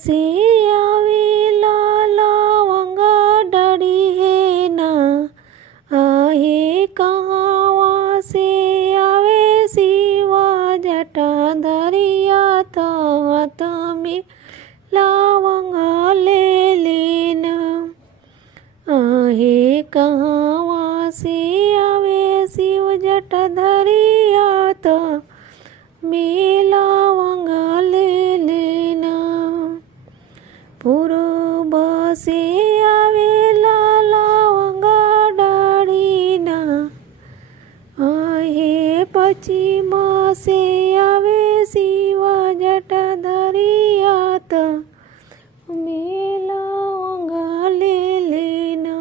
से आवेला लवंगा डरी है ना। आहे कहवा से आवे शिवा जटा धरिया तात में लवंगा ले लेना। आहे कहवा से आवे शिव जटा धरिया तो में लवंगा ले लेना। पूर्व से आवेला लवंगा डाड़ी ना। आहे पश्चिम से आवे शिवा जटा धरिया तो में लवंगा ले लेना।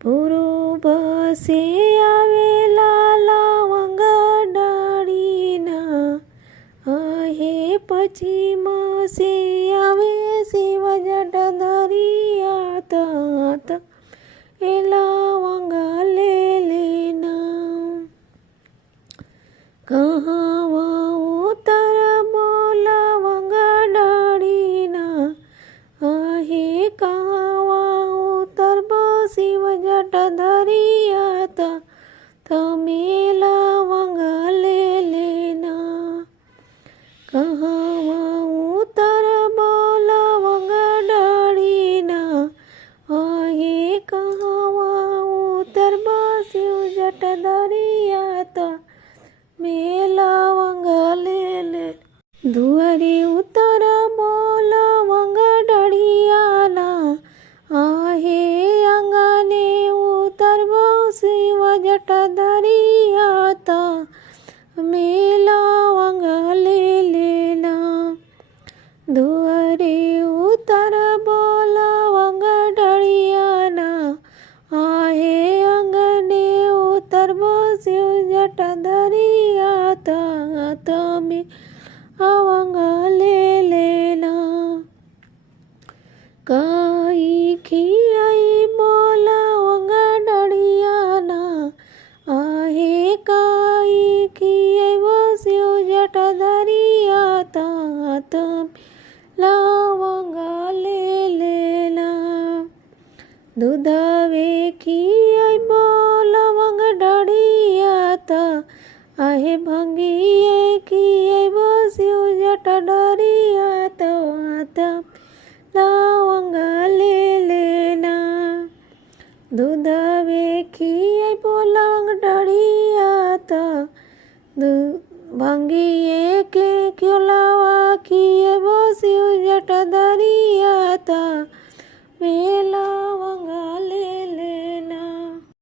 पूर्व से आवेला लवंगा डाड़ी ना। आहे पश्चिम से आवे शिव जटा धरिया तात ए लवंगा ले लेना। कहवा उतर लवंगा डाड़ी ना। आहे कहवा उतर शिव जटा धरिया में लवंगा ले लेना। कहवा उतर लवंगा डाड़ी ना। आहे कहवा उतर शिव जटा धरिया में लवंगा ले ले। दुआरे उतर लवंगा डढ़िया ना। आहे अंगने उतर शिव जटा धरिया में लवंगा ले लेना। दुआरे उतर लवंगा डढ़िया ना। आहे अंगने उतर शिव जटा धरिया में लवंगा ले लेना। काई खियाई लवंगा डढ़िया ना। आहे काई खियाई शिव जटा धरिया लवंगा ले लेना। दूधवे खियाई लवंगा डढ़िया आहे भंगिए खियाई शिव जटा धरिया लवंगा ले लेना। दूधवे खियाई लवंगा डढ़िया भंगिए के खिलावा खियाई